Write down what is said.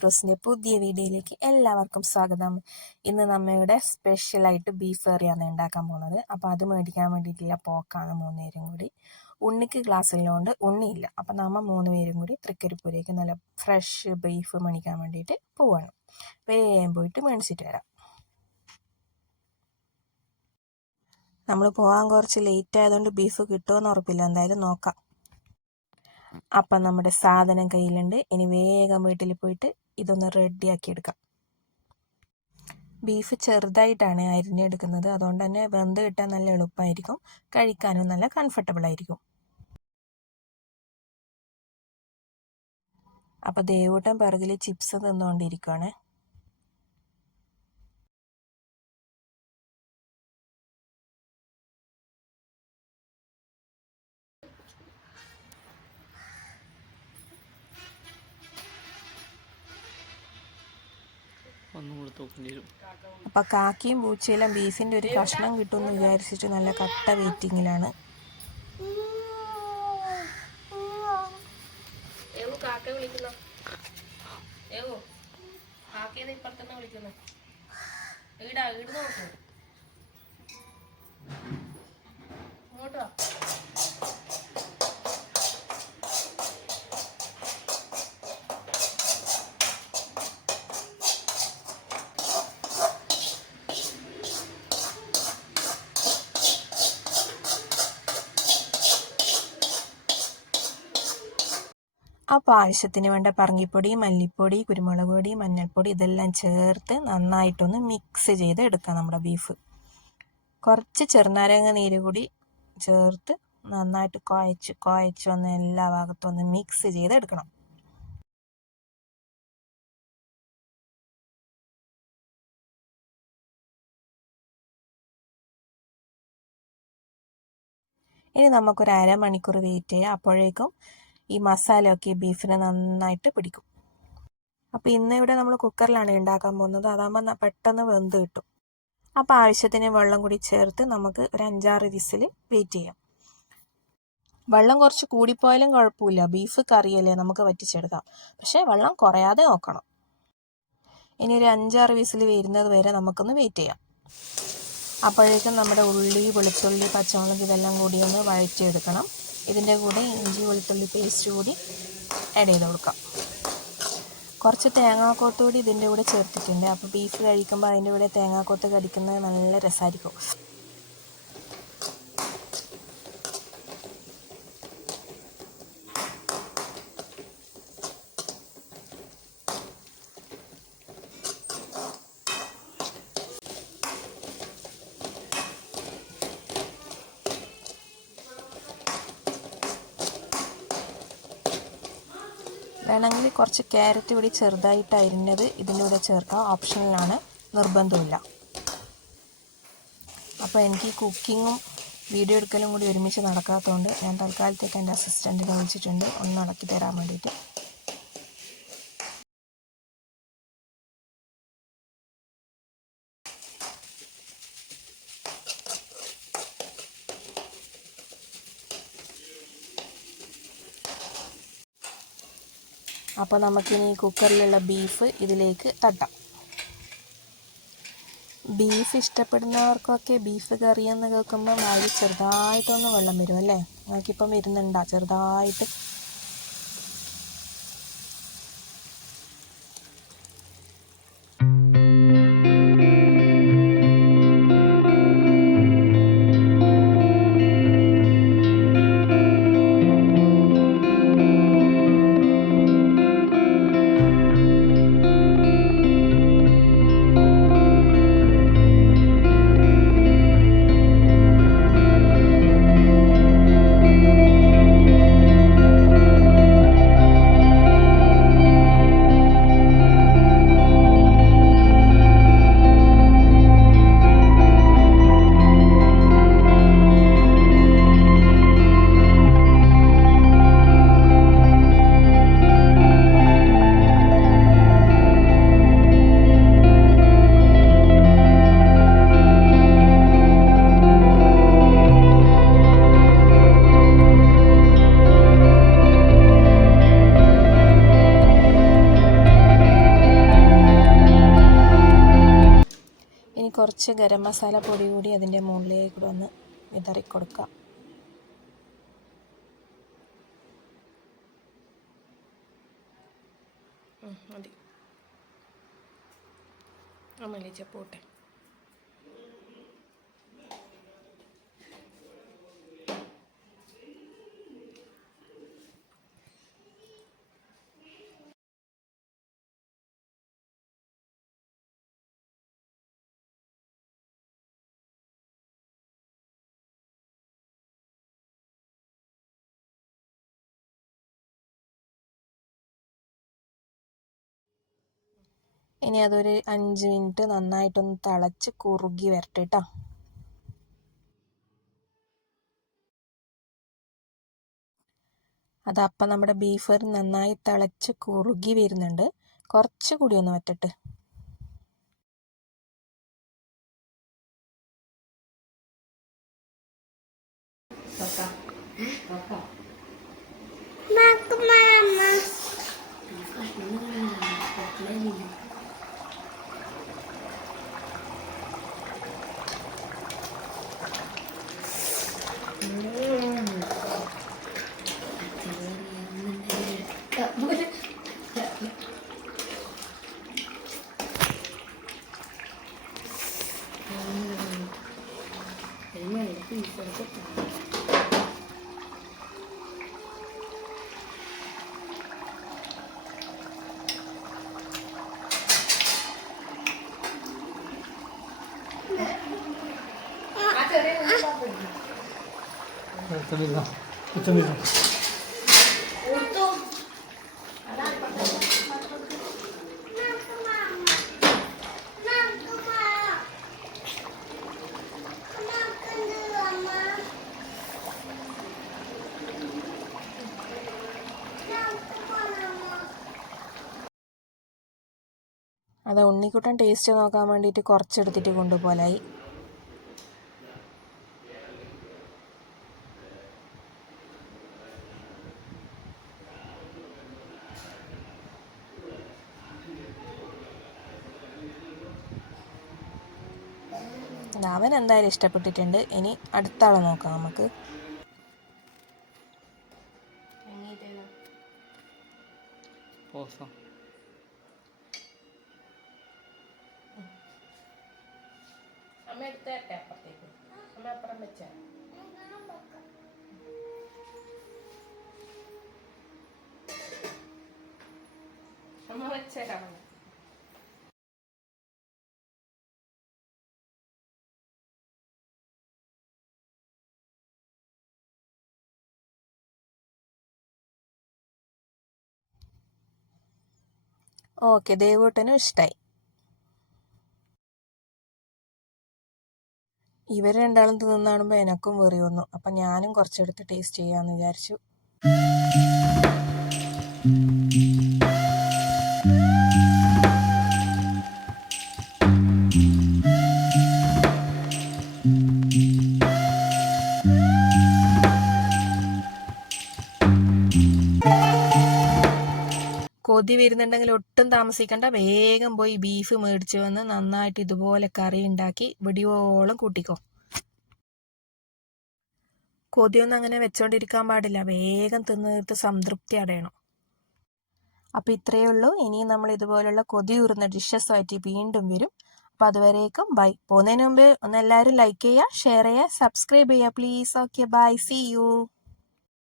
ബ്രോസിൻ്റെ പുതിയ വീഡിയോയിലേക്ക് എല്ലാവർക്കും സ്വാഗതം. ഇന്ന് നമ്മയുടെ സ്പെഷ്യലായിട്ട് ബീഫ് കറിയാണ് ഉണ്ടാക്കാൻ പോകുന്നത്. അപ്പോൾ അത് മേടിക്കാൻ വേണ്ടിയിട്ടുള്ള പോക്കാണ് 3 പേരും കൂടി. ഉണ്ണിക്ക് ക്ലാസ്സിലുള്ളതുകൊണ്ട് ഉണ്ണിയില്ല. അപ്പോൾ നമ്മൾ 3 പേരും കൂടി തൃക്കരിപ്പൂരേക്ക് നല്ല ഫ്രഷ് ബീഫ് മേടിക്കാൻ വേണ്ടിയിട്ട് പോവാണ്. വേഗം പോയിട്ട് മേടിച്ചിട്ട് വരാം. നമ്മൾ പോകാൻ കുറച്ച് ലേറ്റ് ആയതുകൊണ്ട് ബീഫ് കിട്ടുമെന്ന് ഉറപ്പില്ല, എന്തായാലും നോക്കാം. അപ്പം നമ്മുടെ സാധനം കയ്യിലുണ്ട്. ഇനി വേഗം വീട്ടിൽ പോയിട്ട് ഇതൊന്ന് റെഡിയാക്കി എടുക്കാം. ബീഫ് ചെറുതായിട്ടാണ് അരിഞ്ഞെടുക്കുന്നത്, അതുകൊണ്ട് തന്നെ വെന്ത് കിട്ടാൻ നല്ല എളുപ്പമായിരിക്കും, കഴിക്കാനും നല്ല കംഫർട്ടബിൾ ആയിരിക്കും. അപ്പോൾ ദേവൂട്ടൻ പിറകിൽ ചിപ്സ് തിന്നുകൊണ്ടിരിക്കുകയാണ്. അപ്പം കാക്കിയും പൂച്ചയെല്ലാം ബീഫിൻ്റെ ഒരു കഷ്ണം കിട്ടുമെന്ന് വിചാരിച്ചിട്ട് നല്ല കട്ട വെയിറ്റിങ്ങിലാണ്. അപ്പോൾ ആവശ്യത്തിന് വേണ്ട പറങ്കിപ്പൊടി, മല്ലിപ്പൊടി, കുരുമുളക് പൊടി, മഞ്ഞൾപ്പൊടി ഇതെല്ലാം ചേർത്ത് നന്നായിട്ടൊന്ന് മിക്സ് ചെയ്ത് എടുക്കാം നമ്മുടെ ബീഫ്. കുറച്ച് ചെറുനാരങ്ങ നീര് കൂടി ചേർത്ത് നന്നായിട്ട് കുഴച്ച് ഒന്ന് എല്ലാ ഭാഗത്തും ഒന്ന് മിക്സ് ചെയ്ത് എടുക്കണം. ഇനി നമുക്കൊരു അരമണിക്കൂർ വെയിറ്റ് ചെയ്യാം. അപ്പോഴേക്കും ഈ മസാലയൊക്കെ ഈ ബീഫിന് നന്നായിട്ട് പിടിക്കും. അപ്പോൾ ഇവിടെ നമ്മൾ കുക്കറിലാണ് ഉണ്ടാക്കാൻ പോകുന്നത്, അതാകുമ്പോൾ പെട്ടെന്ന് വെന്ത് കിട്ടും. അപ്പോൾ ആവശ്യത്തിന് വെള്ളം കൂടി ചേർത്ത് നമുക്ക് ഒരു 5-6 വിസിൽ വെയിറ്റ് ചെയ്യാം. വെള്ളം കുറച്ച് കൂടിപ്പോയാലും കുഴപ്പമില്ല, ബീഫ് കറിയല്ലേ, നമുക്ക് വറ്റിച്ചെടുക്കാം. പക്ഷേ വെള്ളം കുറയാതെ നോക്കണം. ഇനി ഒരു 5-6 വിസിൽ വരുന്നത് വരെ നമുക്കൊന്ന് വെയിറ്റ് ചെയ്യാം. അപ്പോഴേക്കും നമ്മുടെ ഉള്ളി, വെളുത്തുള്ളി, പച്ചമുളക് ഇതെല്ലാം കൂടി ഒന്ന് വഴറ്റിയെടുക്കണം. ഇതിൻ്റെ കൂടെ ഇഞ്ചി വെളുത്തുള്ളി പേസ്റ്റ് കൂടി ആഡ് ചെയ്ത് കൊടുക്കാം. കുറച്ച് തേങ്ങാക്കൊത്ത് കൂടി ഇതിൻ്റെ കൂടെ ചേർത്തിട്ടുണ്ട്. അപ്പോൾ ബീഫ് കഴിക്കുമ്പോൾ അതിൻ്റെ കൂടെ തേങ്ങാക്കൊത്ത് കടിക്കുന്നത് നല്ല രസമായിരിക്കും. വേണമെങ്കിൽ കുറച്ച് ക്യാരറ്റ് കൂടി ചെറുതായിട്ട് അരിഞ്ഞത് ഇതിൻ്റെ കൂടെ ചേർക്കാം, ഓപ്ഷണലാണ്, നിർബന്ധമില്ല. അപ്പോൾ എനിക്ക് കുക്കിങ്ങും വീഡിയോ എടുക്കലും കൂടി ഒരുമിച്ച് നടക്കാത്തതുകൊണ്ട് ഞാൻ തൽക്കാലത്തേക്ക് എൻ്റെ അസിസ്റ്റൻറ്റിനെ വിളിച്ചിട്ടുണ്ട് ഒന്ന് ഇളക്കി തരാൻ വേണ്ടിയിട്ട്. അപ്പോൾ നമുക്കിനി കുക്കറിലുള്ള ബീഫ് ഇതിലേക്ക് തട്ടാം. ബീഫ് ഇഷ്ടപ്പെടുന്നവർക്കൊക്കെ ബീഫ് കറിയെന്ന് കേൾക്കുമ്പോൾ വായിൽ ചെറുതായിട്ടൊന്ന് വെള്ളം വരും അല്ലേ? നമുക്കിപ്പം വരുന്നുണ്ടോ ചെറുതായിട്ട്? കുറച്ച് ഗരം മസാല പൊടി കൂടി അതിൻ്റെ മുകളിലേക്ക് കൂടെ ഒന്ന് വിതറി കൊടുക്കാം. മതി, മല്ലിച്ച പോട്ടെ. ഇനി അതൊരു 5 മിനിറ്റ് നന്നായിട്ടൊന്ന് തിളച്ച് കുറുകി വരട്ടെ കേട്ടോ. അതപ്പം നമ്മുടെ ബീഫ് നന്നായി തിളച്ച് കുറുകി വരുന്നുണ്ട്. കുറച്ചുകൂടി ഒന്ന് വറ്റട്ടെ. അത് ഉണ്ണിക്കുട്ടൻ ടേസ്റ്റ് നോക്കാൻ വേണ്ടിയിട്ട് കുറച്ചെടുത്തിട്ട് കൊണ്ടുപോലായി. അവൻ എന്തായാലും ഇഷ്ടപ്പെട്ടിട്ടുണ്ട്. ഇനി അടുത്ത ആളെ നോക്കാം നമുക്ക്. അമ്മ എടുത്തേട്ടെ അപ്പുറത്തേക്ക്. അമ്മ അപ്പുറം വെച്ചാ അമ്മ വെച്ചേക്കാം. ഓക്കെ, ദേവൂട്ടനും ഇഷ്ടമായി. ഇവർ രണ്ടാളും തിന്നു കാണുമ്പോൾ എനക്കും വെറി വന്നു. അപ്പം ഞാനും കുറച്ചെടുത്ത് ടേസ്റ്റ് ചെയ്യാമെന്ന് വിചാരിച്ചു. കൊതി വരുന്നുണ്ടെങ്കിൽ ഒട്ടും താമസിക്കണ്ട, വേഗം പോയി ബീഫ് മേടിച്ച് വന്ന് നന്നായിട്ട് ഇതുപോലെ കറി ഉണ്ടാക്കി വെടിയോളം കൂട്ടിക്കോ. കൊതിയൊന്നും അങ്ങനെ വെച്ചോണ്ടിരിക്കാൻ പാടില്ല, വേഗം തിന്ന് തീർത്ത് സംതൃപ്തി അടയണം. അപ്പം ഇത്രയേ ഉള്ളൂ. ഇനിയും നമ്മൾ ഇതുപോലുള്ള കൊതി ഊറുന്ന ഡിഷസുമായിട്ട് വീണ്ടും വരും. അപ്പം അതുവരേക്കും ബൈ. പോകുന്നതിന് മുമ്പ് ഒന്ന് എല്ലാവരും ലൈക്ക് ചെയ്യുക, ഷെയർ ചെയ്യുക, സബ്സ്ക്രൈബ് ചെയ്യുക please. Okay, bye, see U.